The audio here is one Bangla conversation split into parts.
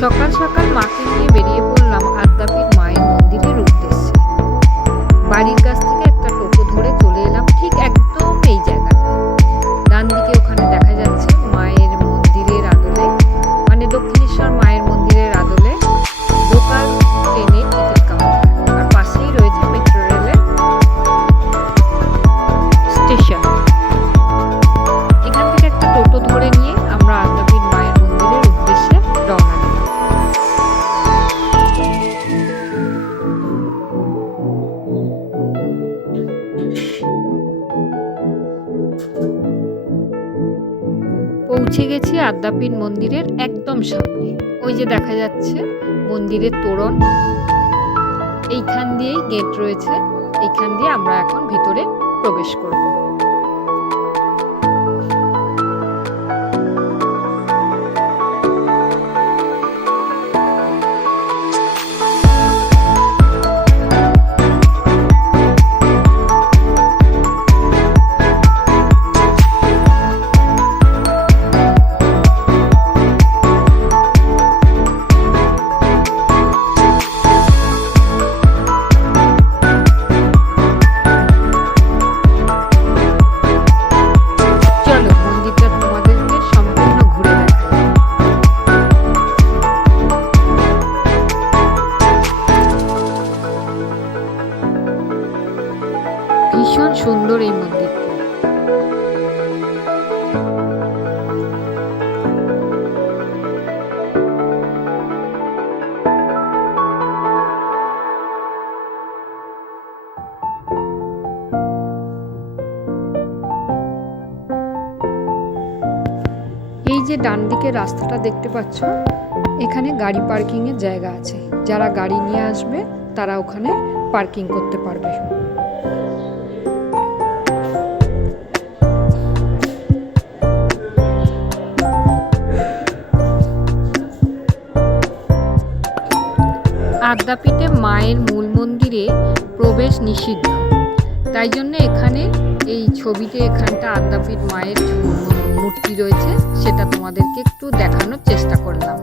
সকাল সকাল মাকে নিয়ে বেরিয়ে পড়লাম আদ্যাপীঠ মায়ের মন্দিরের উদ্দেশ্যে। বাড়ির কাছ থেকে একটা টোটো ধরে চলে এলাম ঠিক একদম এই জায়গাটায়। ডান দিকে ওখানে দেখা যাচ্ছে মায়ের মন্দিরের আদলে, মানে দক্ষিণেশ্বর মায়ের মন্দিরের আদলে লোকাল ট্রেনের টিকিট কাউন্টার, আর পাশেই রয়েছে মেট্রো রেলের স্টেশন। এখান থেকে একটা টোটো ধরে নিয়ে আমরা আদ্যাপীঠ মায়ের মন্দিরের উদ্দেশ্যে রওনা দিলাম। পৌঁছে গেছি আদ্যাপীঠ মন্দিরের একদম সামনে। ওই যে দেখা যাচ্ছে মন্দিরের তোরণ, এইখান দিয়েই গেট রয়েছে, এইখান দিয়ে আমরা এখন ভিতরে প্রবেশ করব। ভীষণ সুন্দর এই মন্দিরটা। এই যে ডান দিকে রাস্তাটা দেখতে পাচ্ছ, এখানে গাড়ি পার্কিং এর জায়গা আছে। যারা গাড়ি নিয়ে আসবে তারা ওখানে পার্কিং করতে পারবে। আদ্যাপীঠে মায়ের মূল মন্দিরে প্রবেশ নিষিদ্ধ, তাই জন্য এখানে এই ছবিতে এখানটা আদ্যাপীঠ মায়ের মূর্তি রয়েছে, সেটা তোমাদেরকে একটু দেখানোর চেষ্টা করলাম।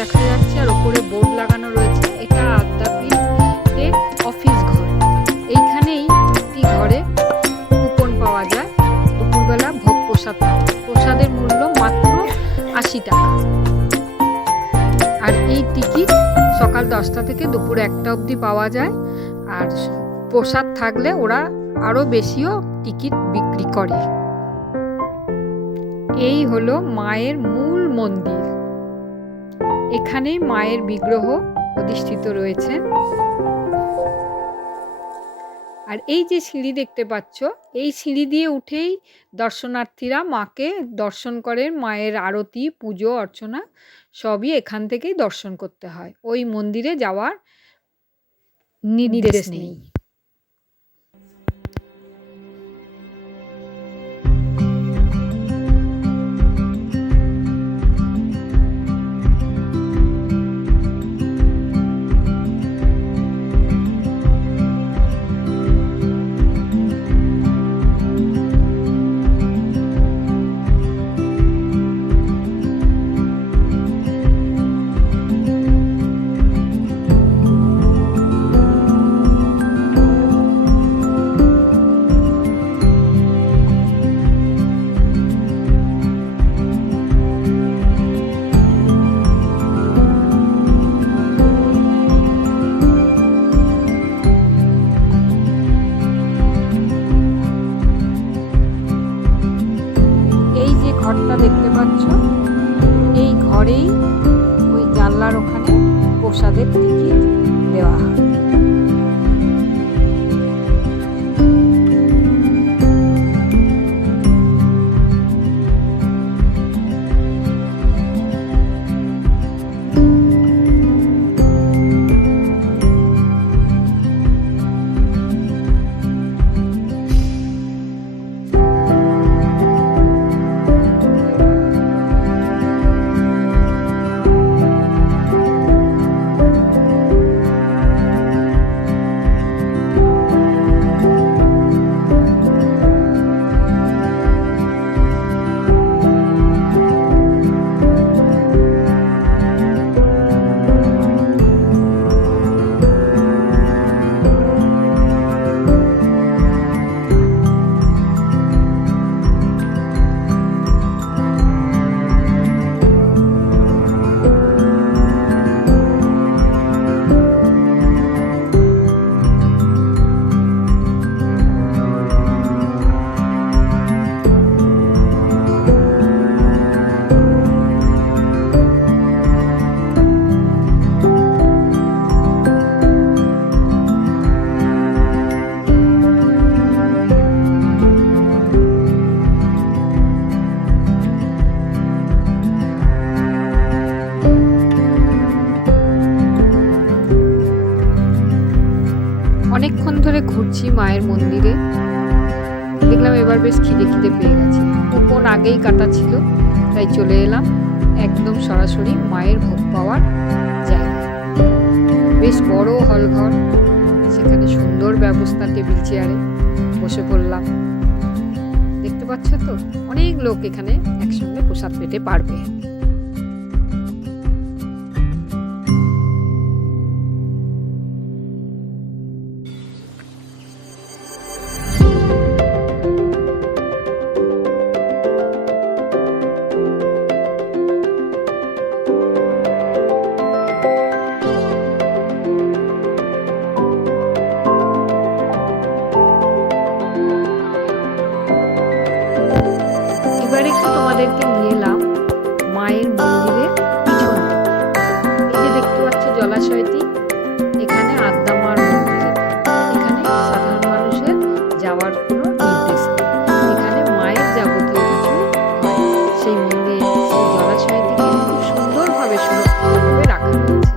দেখা যাচ্ছে আর উপরে বোর্ড লাগানো রয়েছে, এটা আদ্যাপীঠের অফিস ঘর। এইখানেই একটি ঘরে কুপন পাওয়া যায়, দুপুরবেলা ভোগ প্রসাদ। প্রসাদের মূল্য মাত্র 80 টাকা। আর এই টিকিট সকাল 10টা থেকে দুপুর 1টা অবধি পাওয়া যায়। আর প্রসাদ থাকলে ওরা আরো বেশিও টিকিট বিক্রি করে। এই হলো মায়ের মূল মন্দির। এখানেই মায়ের বিগ্রহ অধিষ্ঠিত রয়েছে। আর এই যে সিঁড়ি দেখতে পাচ্ছ, এই সিঁড়ি দিয়ে উঠেই দর্শনার্থীরা মাকে দর্শন করেন। মায়ের আরতি, পুজো অর্চনা সবই এখান থেকেই দর্শন করতে হয়, ওই মন্দিরে যাওয়ার নির্দেশ নেই। প্রসাদের টিকিট দেওয়া হয়। অনেকক্ষণ ধরে ঘুরছি মায়ের মন্দিরে, দেখলাম এবার বেশ খিদে পেয়ে গেছে। কুপন আগেই কাটা ছিল, তাই চলে এলাম একদম সরাসরি মায়ের ভোগ পাওয়ার জায়গা। বেশ বড় হল ঘর, সেখানে সুন্দর ব্যবস্থা, টেবিল চেয়ারে বসে পড়লাম। দেখতে পাচ্ছ তো, অনেক লোক এখানে একসঙ্গে প্রসাদ পেতে পারবে। এবার একটু তোমাদেরকে নিয়ে এলাম মায়ের মন্দিরের পিছন। এই যে দেখতে পাচ্ছ জলাশয়টি, এখানে আদ্যা মার মন্দির। এখানে সাধারণ মানুষের যাওয়ার কোনো নির্দেশ নেই। এখানে মায়ের যাবতীয় কিছু হয়। সেই মন্দির, সেই জলাশয়টিকে খুব সুন্দরভাবে সুরক্ষিতভাবে রাখা হয়েছে।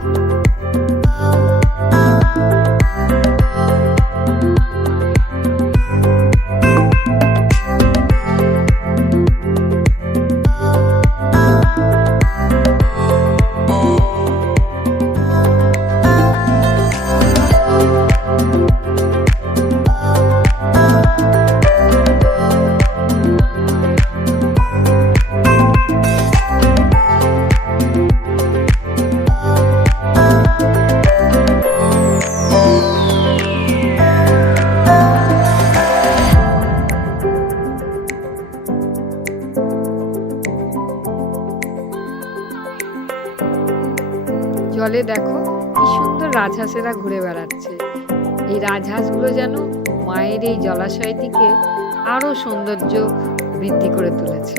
জলে দেখো কি সুন্দর রাজহাঁসেরা ঘুরে বেড়াচ্ছে। এই রাজহাঁসগুলো যেন মায়ের এই জলাশয়টিকে আরো সৌন্দর্য বৃদ্ধি করে তুলেছে।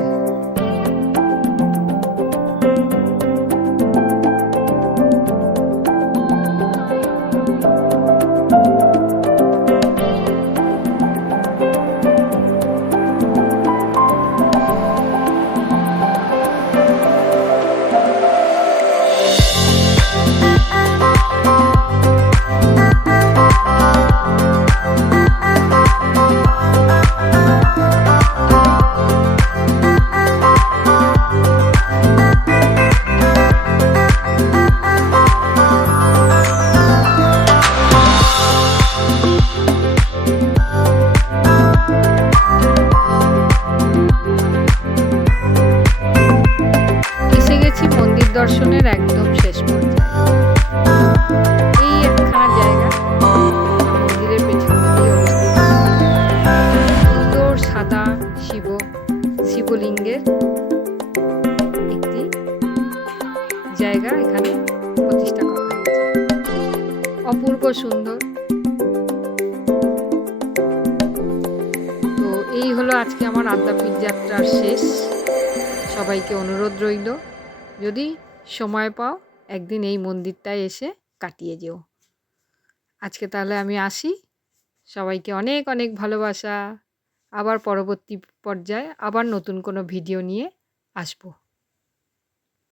দর্শনের একদম শেষ পর্যায়ে এই একখানা জায়গা, মন্দিরের পেছন দিকে অবস্থিত সুন্দর সাদা শিবলিঙ্গের একটি জায়গা এখানে প্রতিষ্ঠা করা হয়েছে। অপূর্ব সুন্দর। তো এই হলো আজকে আমার আদ্যাপীঠ যাত্রার শেষ। সবাইকে অনুরোধ রইল, যদি সময় পাও একদিন এই মন্দিরটায় এসে কাটিয়ে যেও। আজকে তাহলে আমি আসি। সবাইকে অনেক অনেক ভালোবাসা। আবার পরবর্তী পর্যায়ে আবার নতুন কোনো ভিডিও নিয়ে আসবো।